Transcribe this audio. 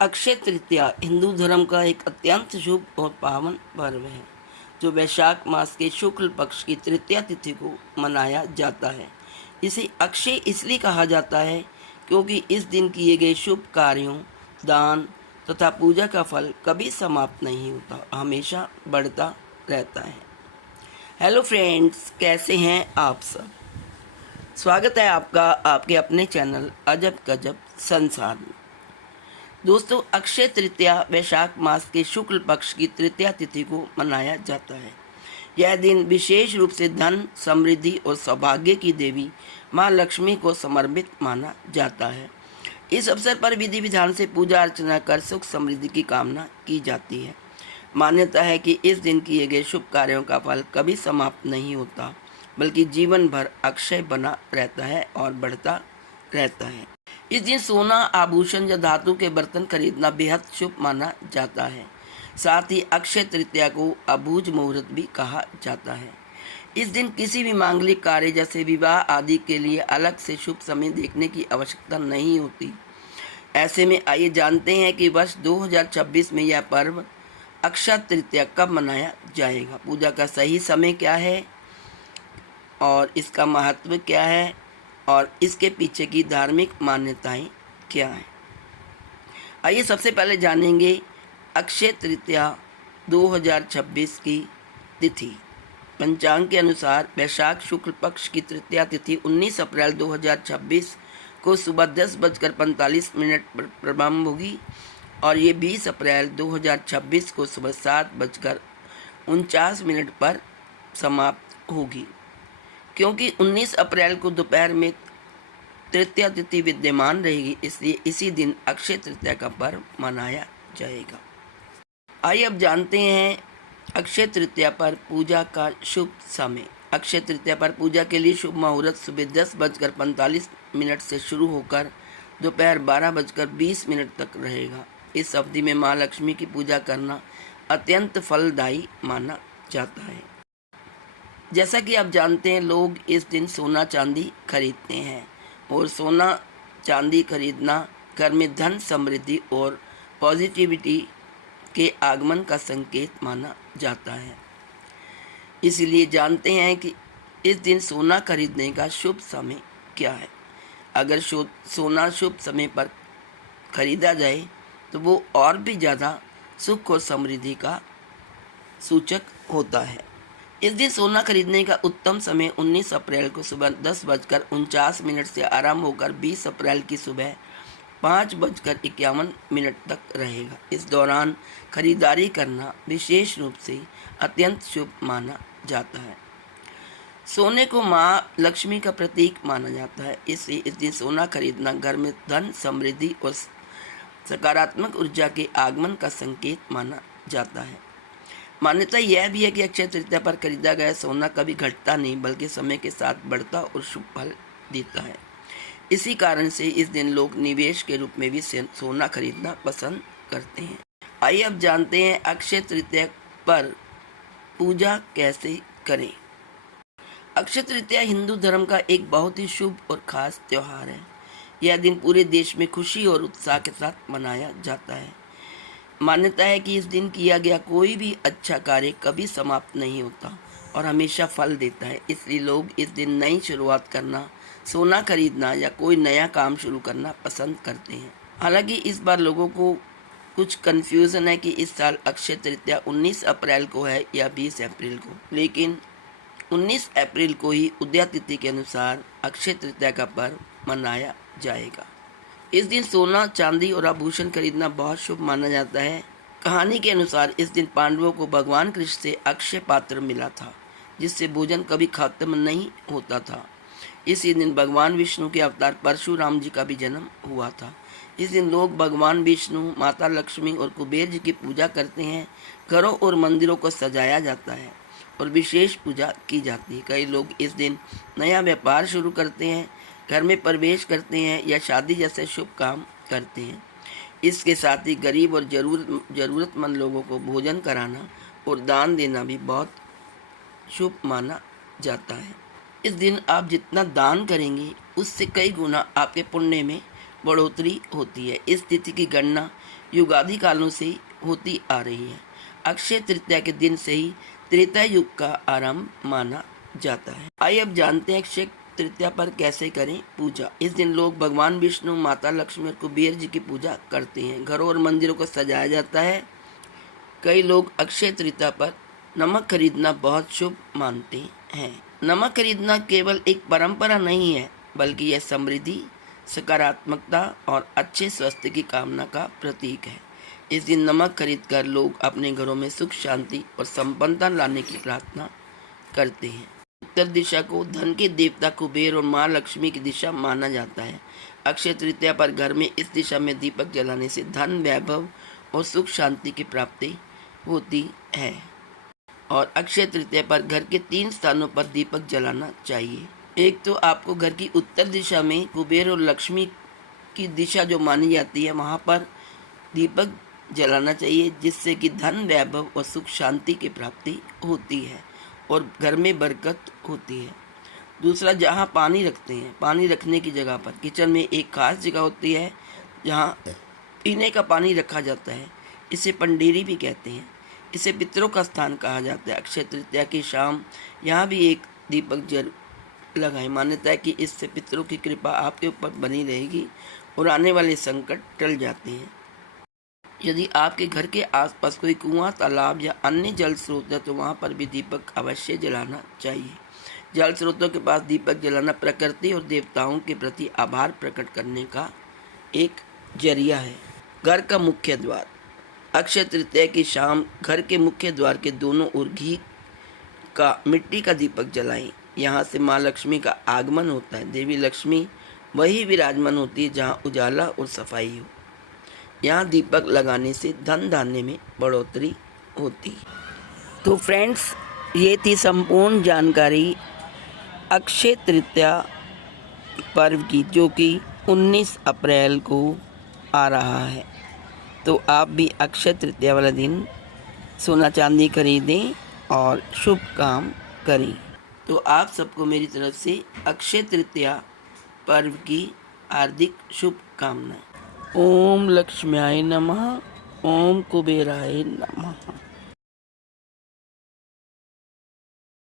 अक्षय तृतीया हिंदू धर्म का एक अत्यंत शुभ और पावन पर्व है जो वैशाख मास के शुक्ल पक्ष की तृतीया तिथि को मनाया जाता है। इसे अक्षय इसलिए कहा जाता है क्योंकि इस दिन किए गए शुभ कार्यों, दान तथा पूजा का फल कभी समाप्त नहीं होता, हमेशा बढ़ता रहता है। हेलो फ्रेंड्स, कैसे हैं आप सब? स्वागत है आपका आपके अपने चैनल अजब गजब संसार में। दोस्तों, अक्षय तृतीया वैशाख मास के शुक्ल पक्ष की तृतीया तिथि को मनाया जाता है। यह दिन विशेष रूप से धन, समृद्धि और सौभाग्य की देवी माँ लक्ष्मी को समर्पित माना जाता है। इस अवसर पर विधि विधान से पूजा अर्चना कर सुख समृद्धि की कामना की जाती है। मान्यता है कि इस दिन किए गए शुभ कार्यों का फल कभी समाप्त नहीं होता, बल्कि जीवन भर अक्षय बना रहता है और बढ़ता रहता है। इस दिन सोना, आभूषण या धातु के बर्तन खरीदना बेहद शुभ माना जाता है। साथ ही अक्षय तृतीया को अबूझ मुहूर्त भी कहा जाता है। इस दिन किसी भी मांगलिक कार्य जैसे विवाह आदि के लिए अलग से शुभ समय देखने की आवश्यकता नहीं होती। ऐसे में आइए जानते हैं कि वर्ष 2026 में यह पर्व अक्षय तृतीया कब मनाया जाएगा, पूजा का सही समय क्या है और इसका महत्व क्या है और इसके पीछे की धार्मिक मान्यताएं क्या हैं। आइए सबसे पहले जानेंगे अक्षय तृतीया 2026 की तिथि। पंचांग के अनुसार वैशाख शुक्ल पक्ष की तृतीया तिथि 19 अप्रैल 2026 को सुबह 10:45 पर प्रारंभ होगी और ये 20 अप्रैल 2026 को सुबह 7:49 पर समाप्त होगी। क्योंकि 19 अप्रैल को दोपहर में तृतीया तिथि विद्यमान रहेगी, इसलिए इसी दिन अक्षय तृतीया का पर्व मनाया जाएगा। आइए अब जानते हैं अक्षय तृतीया पर पूजा का शुभ समय। अक्षय तृतीया पर पूजा के लिए शुभ मुहूर्त सुबह 10:45 से शुरू होकर दोपहर 12:20 तक रहेगा। इस अवधि में माँ लक्ष्मी की पूजा करना अत्यंत फलदायी माना जाता है। जैसा कि आप जानते हैं, लोग इस दिन सोना चांदी खरीदते हैं और सोना चांदी खरीदना घर में धन, समृद्धि और पॉजिटिविटी के आगमन का संकेत माना जाता है। इसलिए जानते हैं कि इस दिन सोना खरीदने का शुभ समय क्या है। अगर सोना शुभ समय पर खरीदा जाए तो वो और भी ज़्यादा सुख और समृद्धि का सूचक होता है। इस दिन सोना खरीदने का उत्तम समय 19 अप्रैल को सुबह 10:49 से आरंभ होकर 20 अप्रैल की सुबह 5:51 तक रहेगा। इस दौरान खरीदारी करना विशेष रूप से अत्यंत शुभ माना जाता है। सोने को माँ लक्ष्मी का प्रतीक माना जाता है, इसलिए इस दिन सोना खरीदना घर में धन, समृद्धि और सकारात्मक ऊर्जा के आगमन का संकेत माना जाता है। मान्यता यह भी है कि अक्षय तृतीया पर खरीदा गया सोना कभी घटता नहीं, बल्कि समय के साथ बढ़ता और शुभ फल देता है। इसी कारण से इस दिन लोग निवेश के रूप में भी सोना खरीदना पसंद करते हैं। आइए अब जानते हैं अक्षय तृतीया पर पूजा कैसे करें। अक्षय तृतीया हिंदू धर्म का एक बहुत ही शुभ और खास त्यौहार है। यह दिन पूरे देश में खुशी और उत्साह के साथ मनाया जाता है। मान्यता है कि इस दिन किया गया कोई भी अच्छा कार्य कभी समाप्त नहीं होता और हमेशा फल देता है। इसलिए लोग इस दिन नई शुरुआत करना, सोना खरीदना या कोई नया काम शुरू करना पसंद करते हैं। हालांकि इस बार लोगों को कुछ कन्फ्यूज़न है कि इस साल अक्षय तृतीया 19 अप्रैल को है या 20 अप्रैल को, लेकिन 19 अप्रैल को ही उदया तिथि के अनुसार अक्षय तृतीया का पर्व मनाया जाएगा। इस दिन सोना, चांदी और आभूषण खरीदना बहुत शुभ माना जाता है। कहानी के अनुसार इस दिन पांडवों को भगवान कृष्ण से अक्षय पात्र मिला था, जिससे भोजन कभी खत्म नहीं होता था। इसी दिन भगवान विष्णु के अवतार परशुराम जी का भी जन्म हुआ था। इस दिन लोग भगवान विष्णु, माता लक्ष्मी और कुबेर जी की पूजा करते हैं। घरों और मंदिरों को सजाया जाता है और विशेष पूजा की जाती है। कई लोग इस दिन नया व्यापार शुरू करते हैं, घर में प्रवेश करते हैं या शादी जैसे शुभ काम करते हैं। इसके साथ ही गरीब और ज़रूरतमंद लोगों को भोजन कराना और दान देना भी बहुत शुभ माना जाता है। इस दिन आप जितना दान करेंगे उससे कई गुना आपके पुण्य में बढ़ोतरी होती है। इस तिथि की गणना युगादि कालों से होती आ रही है। अक्षय तृतीया के दिन से ही त्रेता युग का आरंभ माना जाता है। आइए अब जानते हैं अक्षय तृतीया पर कैसे करें पूजा। इस दिन लोग भगवान विष्णु, माता लक्ष्मी और कुबेर जी की पूजा करते हैं। घरों और मंदिरों को सजाया जाता है। कई लोग अक्षय तृतीया पर नमक खरीदना बहुत शुभ मानते हैं। नमक खरीदना केवल एक परंपरा नहीं है, बल्कि यह समृद्धि, सकारात्मकता और अच्छे स्वास्थ्य की कामना का प्रतीक है। इस दिन नमक खरीदकर लोग अपने घरों में सुख, शांति और संपन्नता लाने की प्रार्थना करते हैं। उत्तर दिशा को धन के देवता कुबेर और माँ लक्ष्मी की दिशा माना जाता है। अक्षय तृतीया पर घर में इस दिशा में दीपक जलाने से धन, वैभव और सुख शांति की प्राप्ति होती है। और अक्षय तृतीया पर घर के 3 स्थानों पर दीपक जलाना चाहिए। एक तो आपको घर की उत्तर दिशा में कुबेर और लक्ष्मी की दिशा जो मानी जाती है, वहाँ पर दीपक जलाना चाहिए, जिससे कि धन, वैभव और सुख शांति की प्राप्ति होती है और घर में बरकत होती है। दूसरा, जहाँ पानी रखते हैं, पानी रखने की जगह पर किचन में एक खास जगह होती है जहाँ पीने का पानी रखा जाता है। इसे पंडेरी भी कहते हैं। इसे पितरों का स्थान कहा जाता है। अक्षय तृतीया की शाम यहाँ भी एक दीपक जल लगाएं। मान्यता है कि इससे पितरों की कृपा आपके ऊपर बनी रहेगी और आने वाले संकट टल जाते हैं। यदि आपके घर के आसपास कोई कुआं, तालाब या अन्य जल स्रोत है तो वहाँ पर भी दीपक अवश्य जलाना चाहिए। जल स्रोतों के पास दीपक जलाना प्रकृति और देवताओं के प्रति आभार प्रकट करने का एक जरिया है। घर का मुख्य द्वार। अक्षय तृतीया की शाम घर के मुख्य द्वार के दोनों ओर घी का मिट्टी का दीपक जलाएं। यहाँ से माँ लक्ष्मी का आगमन होता है। देवी लक्ष्मी वही विराजमान होती है जहाँ उजाला और सफाई हो। यहाँ दीपक लगाने से धन धान्य में बढ़ोतरी होती। तो फ्रेंड्स, ये थी संपूर्ण जानकारी अक्षय तृतीया पर्व की, जो कि 19 अप्रैल को आ रहा है। तो आप भी अक्षय तृतीया वाला दिन सोना चांदी खरीदें और शुभ काम करें। तो आप सबको मेरी तरफ से अक्षय तृतीया पर्व की हार्दिक शुभकामनाएं। ओम लक्ष्म्याय नमः। ओम कुबेराय नमः।